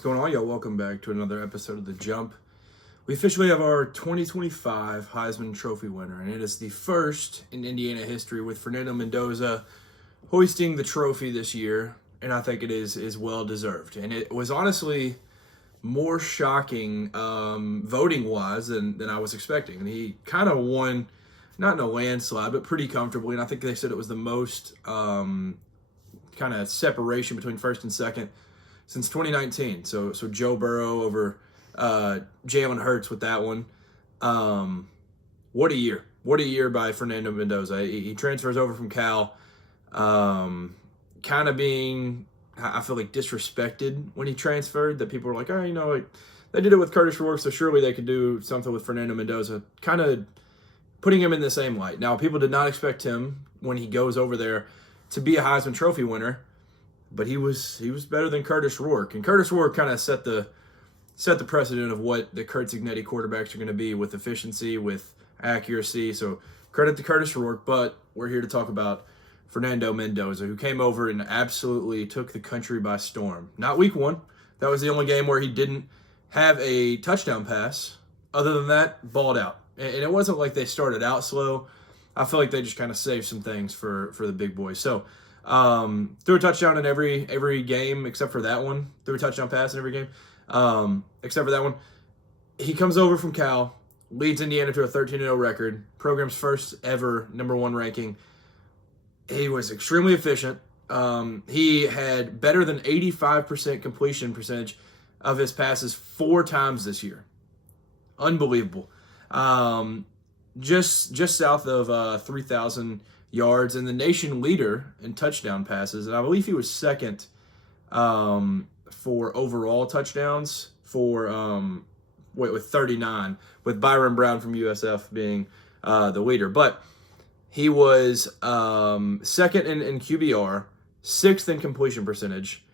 What's going on, y'all? Welcome back to another episode of The Jump. We officially have our 2025 Heisman Trophy winner, and it is the first in Indiana history with Fernando Mendoza hoisting the trophy this year, and I think it is well deserved. And it was honestly more shocking voting-wise than I was expecting. And he kind of won, not in a landslide, but pretty comfortably, and I think they said it was the most kind of separation between first and second since 2019. So Joe Burrow over Jalen Hurts with that one. What a year. What a year by Fernando Mendoza. He transfers over from Cal, kind of being, I feel like, disrespected when he transferred, that people were like, oh, like, they did it with Curtis Rourke, so surely they could do something with Fernando Mendoza, kind of putting him in the same light. Now, people did not expect him, when he goes over there, to be a Heisman Trophy winner, but he was better than Curtis Rourke. And Curtis Rourke kind of set the precedent of what the Curt Cignetti quarterbacks are going to be with efficiency, with accuracy. So credit to Curtis Rourke, but we're here to talk about Fernando Mendoza, who came over and absolutely took the country by storm. Not week one. That was the only game where he didn't have a touchdown pass. Other than that, balled out. And it wasn't like they started out slow. I feel like they just kind of saved some things for the big boys. So threw a touchdown in every game except for that one. Threw a touchdown pass in every game except for that one. He comes over from Cal, leads Indiana to a 13-0 record, program's first ever #1 ranking. He was extremely efficient. He had better than 85% completion percentage of his passes 4 times this year. Unbelievable. Just south of 3,000 yards, and the nation leader in touchdown passes. And I believe he was second for overall touchdowns with 39, with Byron Brown from USF being the leader. But he was second in QBR, 6th in completion percentage,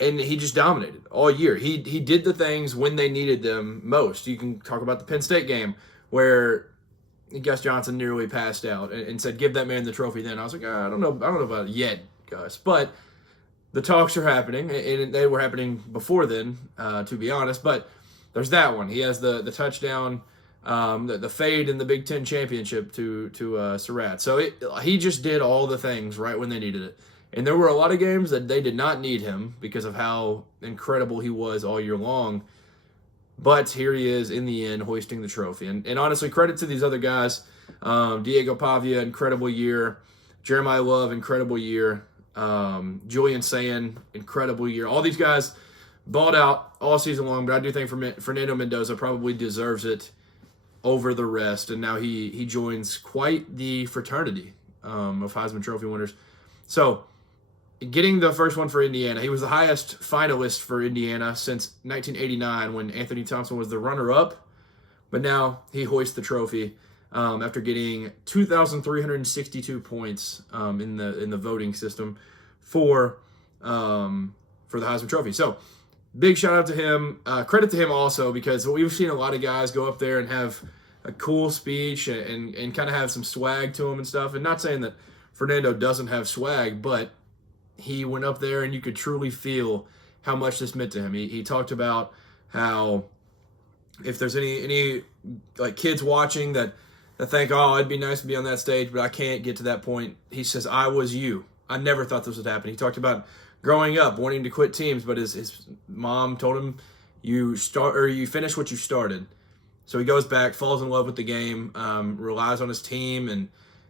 and he just dominated all year. He did the things when they needed them most. You can talk about the Penn State game where Gus Johnson nearly passed out and said, "Give that man the trophy." Then I was like, I don't know about it yet, Gus, but the talks are happening, and they were happening before then, to be honest. But there's that one. He has the touchdown, the fade in the Big Ten championship to Surratt. So he just did all the things right when they needed it. And there were a lot of games that they did not need him because of how incredible he was all year long. But here he is in the end, hoisting the trophy. And honestly, credit to these other guys. Diego Pavia, incredible year. Jeremiah Love, incredible year. Julian Sayin, incredible year. All these guys balled out all season long, but I do think Fernando Mendoza probably deserves it over the rest. And now he joins quite the fraternity of Heisman Trophy winners. So, getting the first one for Indiana. He was the highest finalist for Indiana since 1989 when Anthony Thompson was the runner-up. But now he hoists the trophy after getting 2,362 points in the voting system for the Heisman Trophy. So big shout out to him. Credit to him also, because we've seen a lot of guys go up there and have a cool speech and kind of have some swag to them and stuff. And not saying that Fernando doesn't have swag, but he went up there and you could truly feel how much this meant to him. He talked about how if there's any like kids watching that think, oh, it'd be nice to be on that stage, but I can't get to that point. He says, I was you. I never thought this would happen. He talked about growing up, wanting to quit teams, but his mom told him, you finish what you started. So he goes back, falls in love with the game, relies on his team,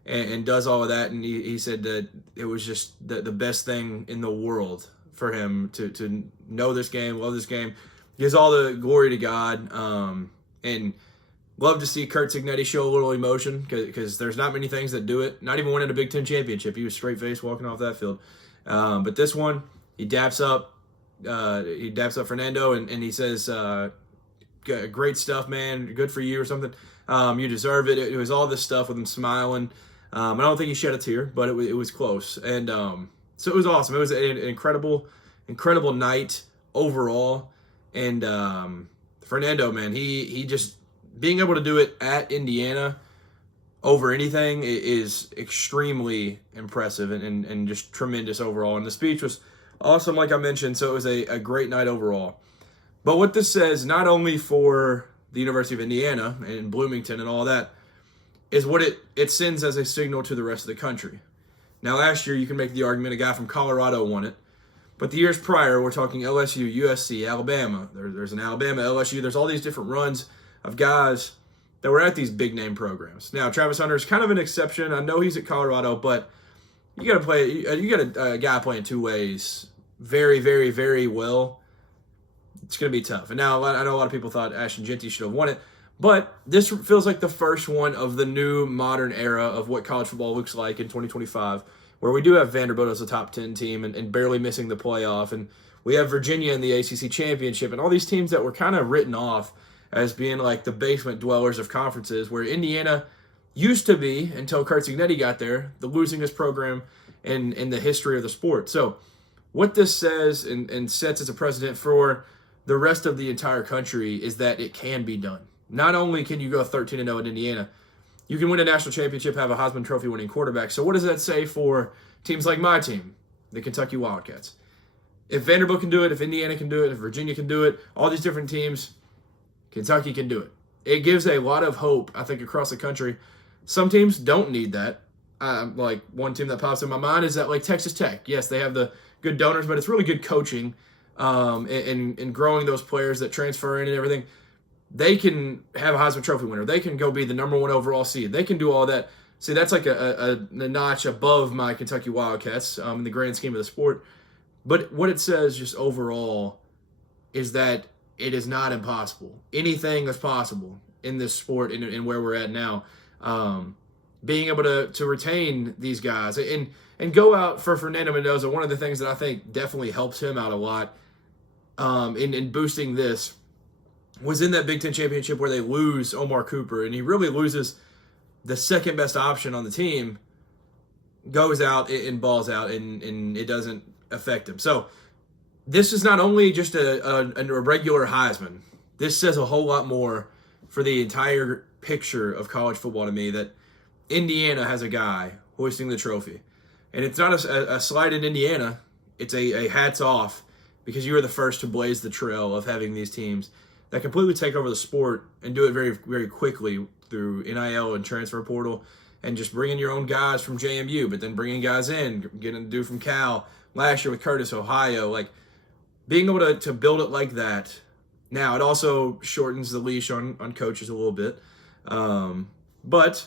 and does all of that. And he said that it was just the best thing in the world for him to know this game, love this game. Gives all the glory to God. And love to see Curt Cignetti show a little emotion, because there's not many things that do it. Not even winning a Big Ten championship. He was straight-faced walking off that field. But this one, he daps up Fernando, and he says, great stuff, man. Good for you, or something. You deserve it. It was all this stuff with him smiling. I don't think he shed a tear, but it was close. And so it was awesome. It was an incredible night overall. And Fernando, man, he just being able to do it at Indiana over anything is extremely impressive and just tremendous overall. And the speech was awesome, like I mentioned. So it was a great night overall. But what this says, not only for the University of Indiana and Bloomington and all that, is what it sends as a signal to the rest of the country. Now, last year, you can make the argument a guy from Colorado won it. But the years prior, we're talking LSU, USC, Alabama. There's an Alabama, LSU. There's all these different runs of guys that were at these big-name programs. Now, Travis Hunter is kind of an exception. I know he's at Colorado, but you got to play. You got a guy playing two ways very, very, very well. It's going to be tough. And now I know a lot of people thought Ashton Jeanty should have won it, but this feels like the first one of the new modern era of what college football looks like in 2025, where we do have Vanderbilt as a top 10 team and barely missing the playoff, and we have Virginia in the ACC championship, and all these teams that were kind of written off as being like the basement dwellers of conferences, where Indiana used to be, until Kurt Cignetti got there, the losingest program in the history of the sport. So what this says and sets as a precedent for the rest of the entire country is that it can be done. Not only can you go 13-0 in Indiana, you can win a national championship, have a Heisman Trophy winning quarterback. So what does that say for teams like my team, the Kentucky Wildcats? If Vanderbilt can do it, if Indiana can do it, if Virginia can do it, all these different teams, Kentucky can do it. It gives a lot of hope, I think, across the country. Some teams don't need that. Like one team that pops in my mind is that like Texas Tech. Yes, they have the good donors, but it's really good coaching and growing those players that transfer in and everything. They can have a Heisman Trophy winner. They can go be the number 1 overall seed. They can do all that. See, that's like a notch above my Kentucky Wildcats in the grand scheme of the sport. But what it says just overall is that it is not impossible. Anything is possible in this sport and where we're at now. Being able to retain these guys and go out for Fernando Mendoza, one of the things that I think definitely helps him out a lot in boosting this was in that Big Ten championship where they lose Omar Cooper, and he really loses the second best option on the team, goes out and balls out, and it doesn't affect him. So this is not only just a regular Heisman. This says a whole lot more for the entire picture of college football to me, that Indiana has a guy hoisting the trophy. And it's not a slight in Indiana. It's a hats off, because you were the first to blaze the trail of having these teams that completely take over the sport and do it very, very quickly through NIL and transfer portal and just bringing your own guys from JMU, but then bringing guys in, getting a dude from Cal last year with Curtis, Ohio. Like, being able to build it like that. Now, it also shortens the leash on coaches a little bit. But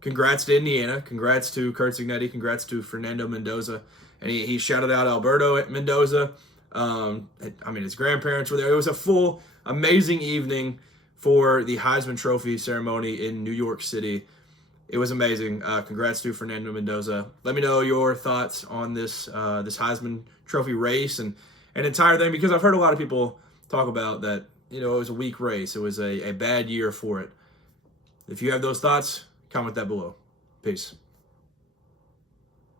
congrats to Indiana. Congrats to Kurt Cignetti. Congrats to Fernando Mendoza. And he shouted out Alberto Mendoza. His grandparents were there. It was a full, amazing evening for the Heisman Trophy ceremony in New York City. It was amazing. Congrats to Fernando Mendoza. Let me know your thoughts on this Heisman Trophy race and entire thing, because I've heard a lot of people talk about that, it was a weak race. It was a bad year for it. If you have those thoughts, comment that below. Peace.